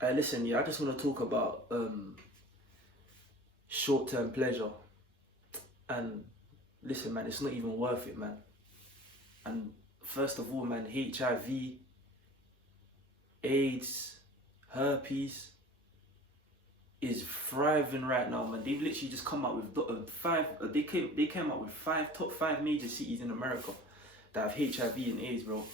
Listen, yeah, I just want to talk about short-term pleasure. And listen, man, it's not even worth it, man. And first of all, man, HIV, AIDS, herpes is thriving right now, man. They've literally just come out with five. They came out with top five major cities in America that have HIV and AIDS, bro.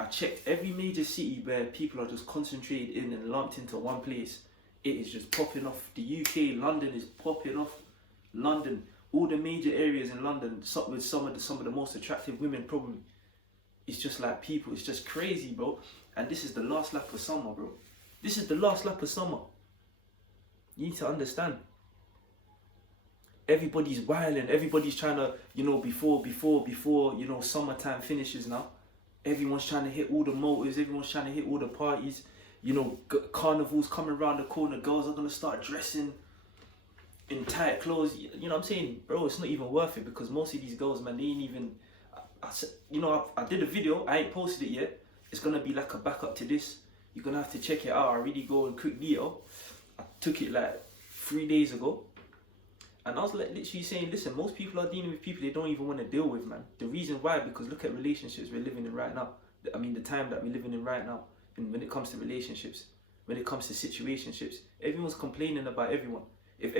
I checked every major city where people are just concentrated in and lumped into one place. It is just popping off. The UK, London is popping off. London, all the major areas in London, with some of the most attractive women, probably. It's just like people. It's just crazy, bro. And this is the last lap of summer, bro. This is the last lap of summer. You need to understand. Everybody's wilding. Everybody's trying to, before, summertime finishes now. Everyone's trying to hit all the motives. Everyone's trying to hit all the parties. Carnival's coming around the corner. Girls are going to start dressing in tight clothes. You know what I'm saying? Bro, it's not even worth it because most of these girls, man, they ain't even... I did a video. I ain't posted it yet. It's going to be like a backup to this. You're going to have to check it out. I really go in quick detail. I took it like 3 days ago. And I was like literally saying, listen, most people are dealing with people they don't even want to deal with, man. The reason why, because look at relationships we're living in right now. I mean, the time that we're living in right now. And when it comes to relationships, when it comes to situationships, everyone's complaining about everyone. If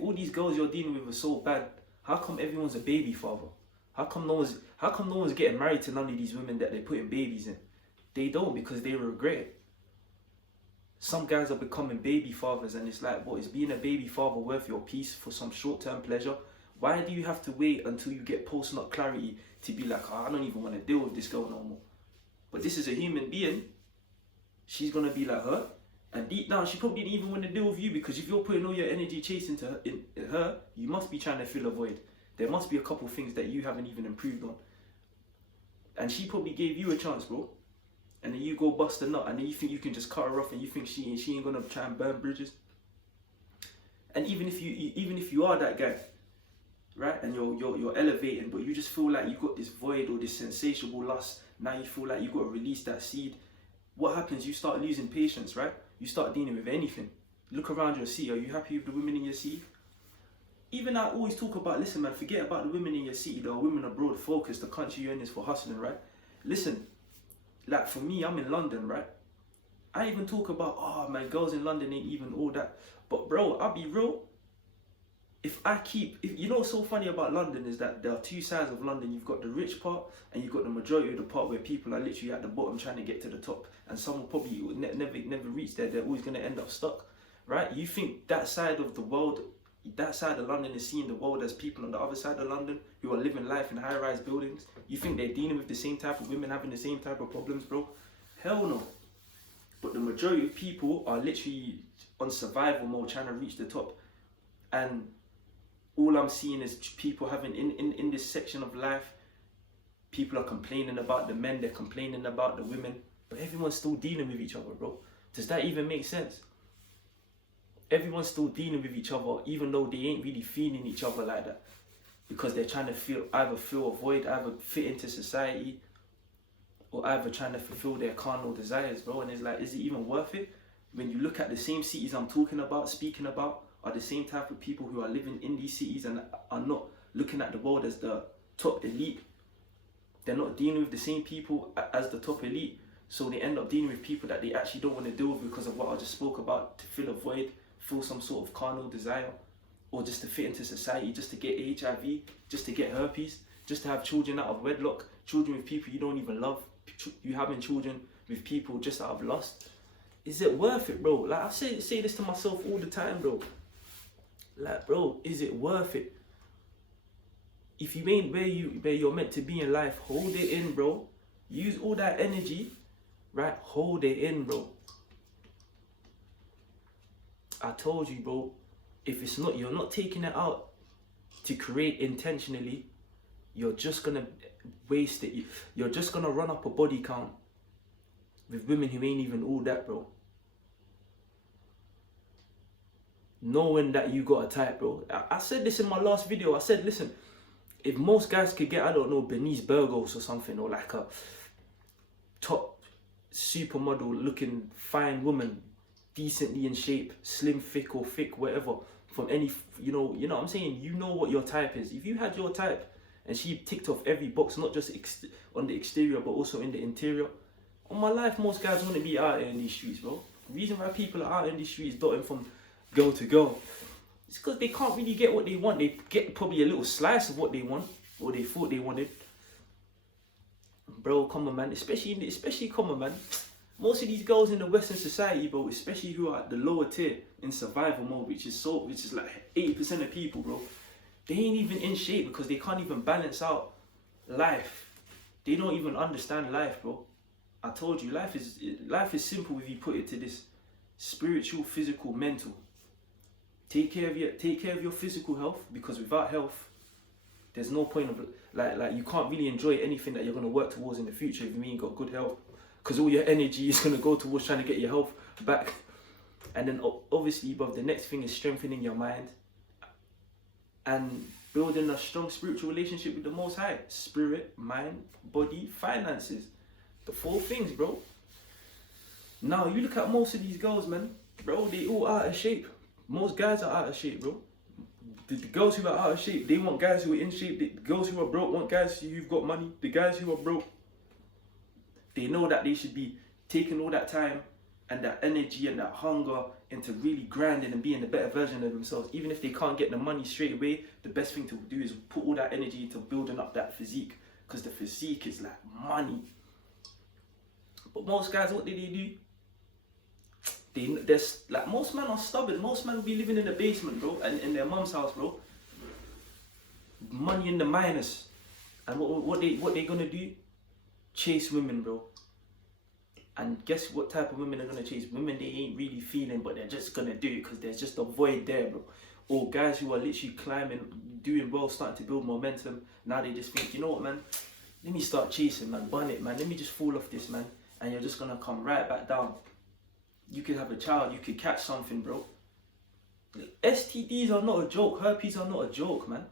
all these girls you're dealing with were so bad, how come everyone's a baby father? How come no one's getting married to none of these women that they're putting babies in? They don't, because they regret it. Some guys are becoming baby fathers, and it's like, what is being a baby father worth your peace for some short-term pleasure? Why do you have to wait until you get post-nut clarity to be like, I don't even want to deal with this girl no more? But this is a human being. She's gonna be like her, and deep down she probably didn't even want to deal with you, because if you're putting all your energy chasing her, you must be trying to fill a void. There must be a couple things that you haven't even improved on. And she probably gave you a chance, bro. And then you go bust a nut, and then you think you can just cut her off, and you think she ain't gonna try and burn bridges. And even if you are that guy, right, and you're elevating, but you just feel like you got this void or this insatiable lust. Now you feel like you got to release that seed. What happens? You start losing patience, right? You start dealing with anything. Look around your city. Are you happy with the women in your city? Even I always talk about, listen, man, forget about the women in your city. There are women abroad. Focus. The country you're in is for hustling, right? Listen. Like for me, I'm in London, right? I even talk about, oh, my girls in London ain't even all that. But bro, I'll be real. You know what's so funny about London is that there are two sides of London. You've got the rich part, and you've got the majority of the part where people are literally at the bottom trying to get to the top. And some will probably never reach there. They're always going to end up stuck, right? You think that side of the world, that side of London is seeing the world as people on the other side of London who are living life in high-rise buildings? You think they're dealing with the same type of women, having the same type of problems, bro? Hell no. But the majority of people are literally on survival mode, trying to reach the top. And all I'm seeing is people having, in this section of life, people are complaining about the men, they're complaining about the women, but everyone's still dealing with each other, bro. Does that even make sense? Everyone's still dealing with each other, even though they ain't really feeling each other like that. Because they're trying to either fill a void, either fit into society, or either trying to fulfill their carnal desires, bro. And it's like, is it even worth it? When you look at the same cities I'm talking about, speaking about, are the same type of people who are living in these cities and are not looking at the world as the top elite. They're not dealing with the same people as the top elite. So they end up dealing with people that they actually don't want to deal with because of what I just spoke about, to fill a void, feel some sort of carnal desire, or just to fit into society, just to get HIV, just to get herpes, just to have children out of wedlock, children with people you don't even love, you having children with people just out of lust. Is it worth it, bro? Like, I say this to myself all the time, bro. Like, bro, is it worth it? If you ain't where you're meant to be in life, hold it in, bro. Use all that energy, right? Hold it in, bro. I told you, bro, if it's not, you're not taking it out to create intentionally, you're just gonna waste it. You're just gonna run up a body count with women who ain't even all that, bro. Knowing that you got a type, bro. I said this in my last video. I said, listen, if most guys could get, I don't know, Benise Burgos or something, or like a top supermodel looking fine woman decently in shape, slim, thick or thick, whatever, from any, you know what I'm saying? You know what your type is. If you had your type and she ticked off every box, not just on the exterior, but also in the interior, on my life, most guys wouldn't be out here in these streets, bro. The reason why people are out in these streets dotting from girl to girl, it's because they can't really get what they want. They get probably a little slice of what they want, or they thought they wanted. Bro, come on, man. Especially, come on, man. Most of these girls in the Western society, bro, especially who are at the lower tier in survival mode, which is like 80% of people, bro, they ain't even in shape because they can't even balance out life. They don't even understand life, bro. I told you, life is simple if you put it to this: spiritual, physical, mental. Take care of your physical health, because without health, there's no point of like you can't really enjoy anything that you're gonna work towards in the future if you ain't got good health, because all your energy is gonna go towards trying to get your health back. And then obviously, but the next thing is strengthening your mind and building a strong spiritual relationship with the Most High: spirit, mind, body, finances. The 4 things, bro. Now you look at most of these girls, man, bro, they all out of shape. Most guys are out of shape, bro. The girls who are out of shape, they want guys who are in shape. The girls who are broke want guys who've got money. The guys who are broke, they know that they should be taking all that time and that energy and that hunger into really grinding and being the better version of themselves. Even if they can't get the money straight away, the best thing to do is put all that energy into building up that physique, because the physique is like money. But most guys, what do? There's like, most men are stubborn. Most men will be living in the basement, bro, and in their mum's house, bro. Money in the minus, and what they gonna do? Chase women, bro. And guess what type of women are gonna chase? Women they ain't really feeling, but they're just gonna do it because there's just a void there, bro. Or guys who are literally climbing, doing well, starting to build momentum. Now they just think, you know what, man? Let me start chasing, man. Bun it, man. Let me just fall off this, man. And you're just gonna come right back down. You could have a child, you could catch something, bro. STDs are not a joke. Herpes are not a joke, man.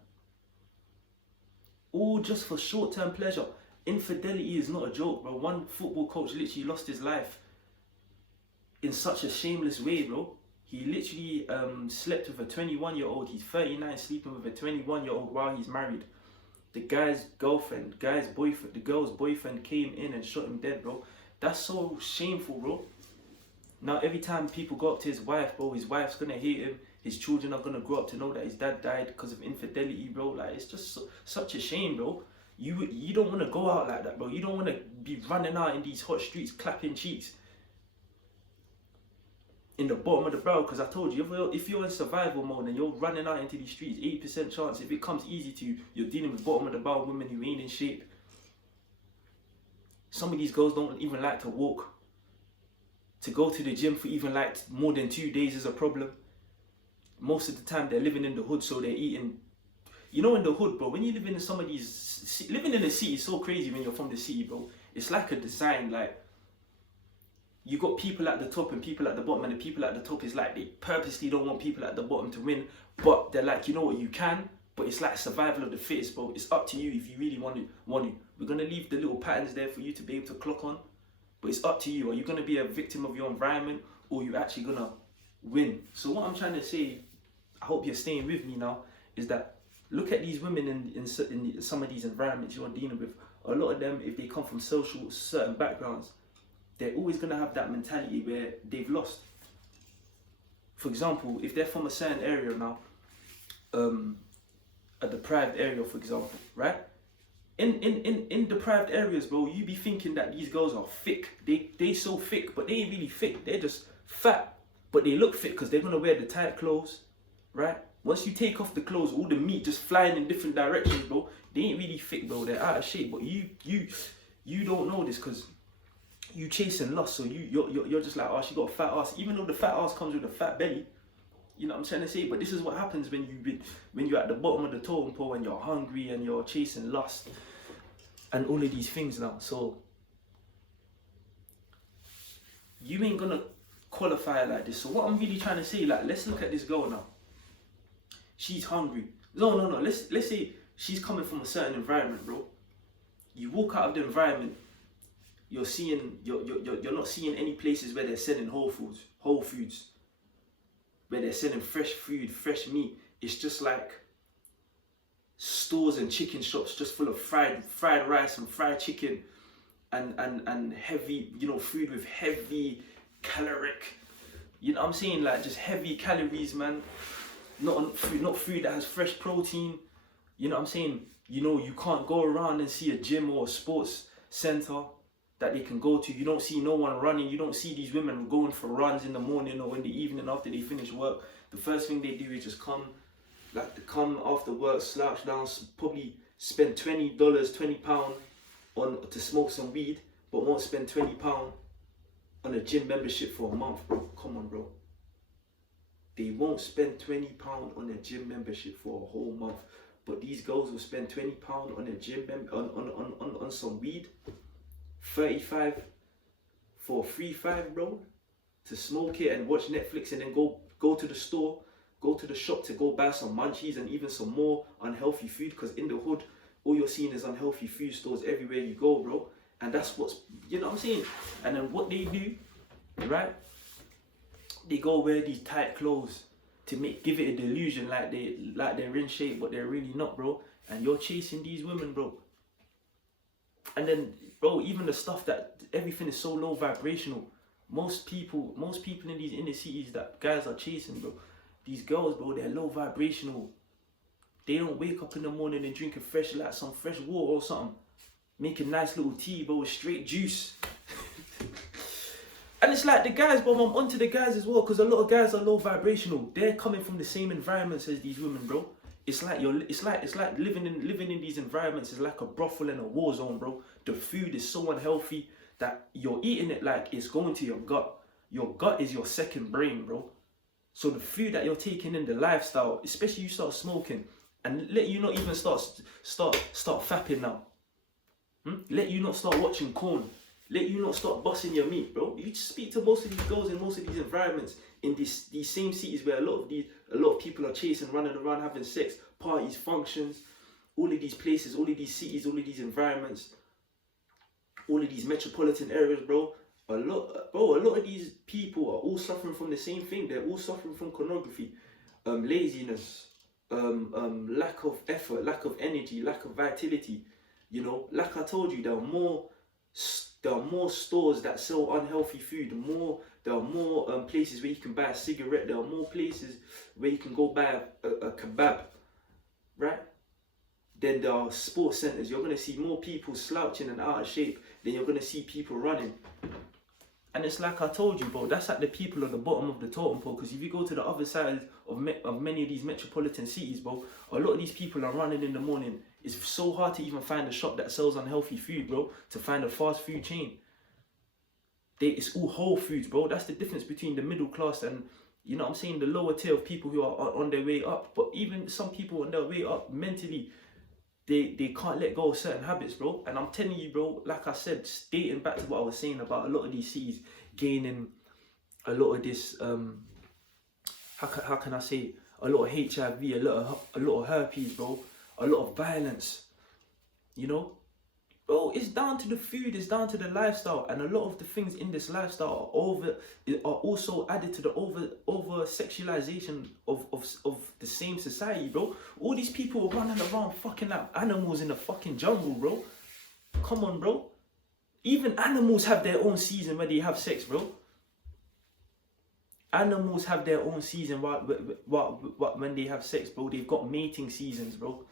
All just for short-term pleasure. Infidelity is not a joke, bro. One football coach literally lost his life in such a shameless way, bro. He literally slept with a 21-year-old. He's 39, sleeping with a 21-year-old while he's married. The guy's girlfriend, the girl's boyfriend came in and shot him dead, bro. That's so shameful, bro. Now, every time people go up to his wife, bro, his wife's gonna hate him. His children are gonna grow up to know that his dad died because of infidelity, bro. Like, it's just such a shame, bro. You don't want to go out like that, bro. You don't want to be running out in these hot streets, clapping cheeks in the bottom of the barrel. Because I told you, if you're in survival mode and you're running out into these streets, 80% chance, if it comes easy to you, you're dealing with bottom of the barrel women who ain't in shape. Some of these girls don't even like to walk. To go to the gym for even like more than 2 days is a problem. Most of the time they're living in the hood, so they're eating. You know, in the hood, bro, when you live in some of these, living in the city is so crazy when you're from the city, bro. It's like a design, like, you got people at the top and people at the bottom, and the people at the top is like, they purposely don't want people at the bottom to win, but they're like, you know what, you can, but it's like survival of the fittest, bro. It's up to you if you really want to. We're going to leave the little patterns there for you to be able to clock on. But it's up to you. Are you going to be a victim of your environment, or are you actually going to win? So what I'm trying to say, I hope you're staying with me now, is that look at these women in some of these environments you're dealing with. A lot of them, if they come from certain backgrounds, they're always going to have that mentality where they've lost. For example, if they're from a certain area now, a deprived area, for example, right? In deprived areas, bro, you be thinking that these girls are thick. They so thick, but they ain't really thick. They're just fat, but they look thick because they're gonna wear the tight clothes, right? Once you take off the clothes, all the meat just flying in different directions, bro. They ain't really thick, bro. They're out of shape. But you don't know this because you chasing lust. So you're just like, oh, she got a fat ass. Even though the fat ass comes with a fat belly. You know what I'm trying to say? But this is what happens when you're at the bottom of the totem pole and you're hungry and you're chasing lust and all of these things now. So you ain't gonna qualify like this. So what I'm really trying to say, like, let's look at this girl now. She's hungry. No. Let's say she's coming from a certain environment, bro. You walk out of the environment you're not seeing any places where they're selling whole foods, where they're selling fresh food, fresh meat. It's just like stores and chicken shops just full of fried rice and fried chicken and heavy, food with heavy caloric, I'm saying, like just heavy calories, man. Not food that has fresh protein. I'm saying? You can't go around and see a gym or a sports center that they can go to. You don't see no one running. You don't see these women going for runs in the morning or in the evening after they finish work. The first thing they do is just come after work, slouch down, probably spend £20, £20 to smoke some weed, but won't spend £20 on a gym membership for a month, bro. Come on, bro. They won't spend £20 on a gym membership for a whole month, but these girls will spend £20 on a gym on some weed, 35 for a free five, bro, to smoke it and watch Netflix, and then go to the store, go to the shop to go buy some munchies and even some more unhealthy food, because in the hood, all you're seeing is unhealthy food stores everywhere you go, bro. And that's what's, what I'm saying? And then what they do, right? They go wear these tight clothes to give it a delusion like they're in shape, but they're really not, bro. And you're chasing these women, bro. And then, bro, even the stuff that everything is so low vibrational. Most people in these inner cities that guys are chasing, bro, these girls, bro, they're low vibrational. They don't wake up in the morning and drink some fresh water or something. Make a nice little tea, bro, with straight juice. And it's like the guys, bro, I'm onto the guys as well, because a lot of guys are low vibrational. They're coming from the same environments as these women, bro. It's like living in these environments is like a brothel and a war zone, bro. The food is so unhealthy that you're eating it like it's going to your gut. Your gut is your second brain, bro. So the food that you're taking in, the lifestyle, especially you start smoking, and let you not even start fapping now. Let you not start watching corn. Let you not start busting your meat, bro. You speak to most of these girls in most of these environments in these same cities where a lot of people are chasing, running around, having sex, parties, functions, all of these places, all of these cities, all of these environments, all of these metropolitan areas, bro. A lot of these people are all suffering from the same thing. They're all suffering from pornography, laziness, lack of effort, lack of energy, lack of vitality. Like I told you, there are more stores that sell unhealthy food. There are more places where you can buy a cigarette. There are more places where you can go buy a kebab, right? Then there are sports centers. You're gonna see more people slouching and out of shape than you're gonna see people running. And it's like I told you, bro, that's like the people at the bottom of the totem pole. Because if you go to the other side of many of these metropolitan cities, bro, a lot of these people are running in the morning. It's so hard to even find a shop that sells unhealthy food, bro, to find a fast food chain. It's all whole foods, bro. That's the difference between the middle class and, the lower tier of people who are on their way up. But even some people on their way up mentally, they can't let go of certain habits, bro. And I'm telling you, bro, like I said, dating back to what I was saying about a lot of these cities gaining a lot of this, how can I say, a lot of HIV, a lot of herpes, bro, a lot of violence, Bro, it's down to the food, it's down to the lifestyle, and a lot of the things in this lifestyle are also added to the over sexualization of the same society, bro. All these people are running around fucking like animals in the fucking jungle, bro. Come on, bro. Even animals have their own season where they have sex, bro. Animals have their own season when they have sex, bro. They've got mating seasons, bro.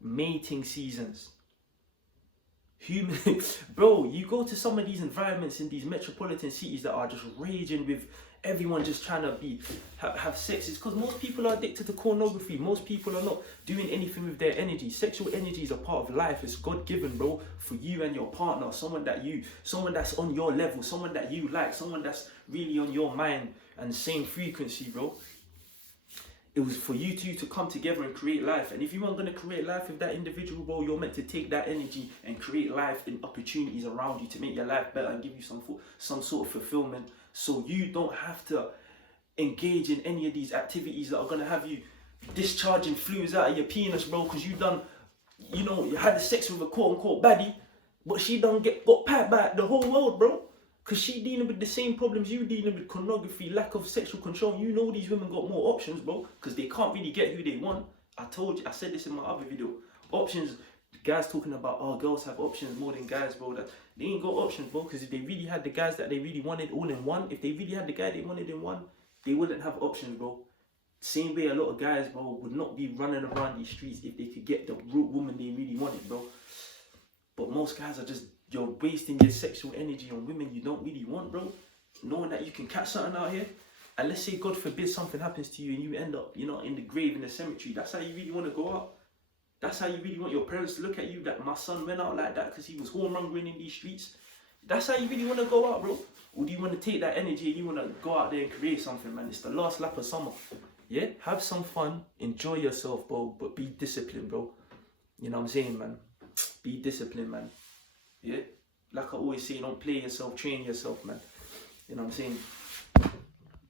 Mating seasons. Bro, you go to some of these environments in these metropolitan cities that are just raging with everyone just trying to have sex. It's because most people are addicted to pornography. Most people are not doing anything with their energy. Sexual energy is a part of life. It's God-given, bro, for you and your partner. Someone that's on your level, someone that you like, someone that's really on your mind and same frequency, bro. It was for you two to come together and create life. And if you aren't going to create life with that individual, bro, you're meant to take that energy and create life and opportunities around you to make your life better and give you some sort of fulfillment. So you don't have to engage in any of these activities that are going to have you discharging fluids out of your penis, bro, because you had sex with a quote-unquote baddie. But she done got pat by the whole world, bro. Cause she dealing with the same problems you dealing with: pornography, lack of sexual control. You know these women got more options, bro. Cause they can't really get who they want. I told you, I said this in my other video. Options, guys talking about, oh, girls have options more than guys, bro. That they ain't got options, bro. Cause if they really had the guys that they really wanted all in one, if they really had the guy they wanted in one, they wouldn't have options, bro. Same way a lot of guys, bro, would not be running around these streets if they could get the real woman they really wanted, bro. But most guys are just, you're wasting your sexual energy on women you don't really want, bro. Knowing that you can catch something out here. And let's say, God forbid, something happens to you and you end up, you know, in the grave, in the cemetery. That's how you really want to go out. That's how you really want your parents to look at you, that my son went out like that because he was whoremongering in these streets. That's how you really want to go out, bro. Or do you want to take that energy and you want to go out there and create something, man? It's the last lap of summer. Yeah? Have some fun. Enjoy yourself, bro. But be disciplined, bro. You know what I'm saying, man? Be disciplined, man. Yeah? Like I always say, don't play yourself, train yourself, man. You know what I'm saying?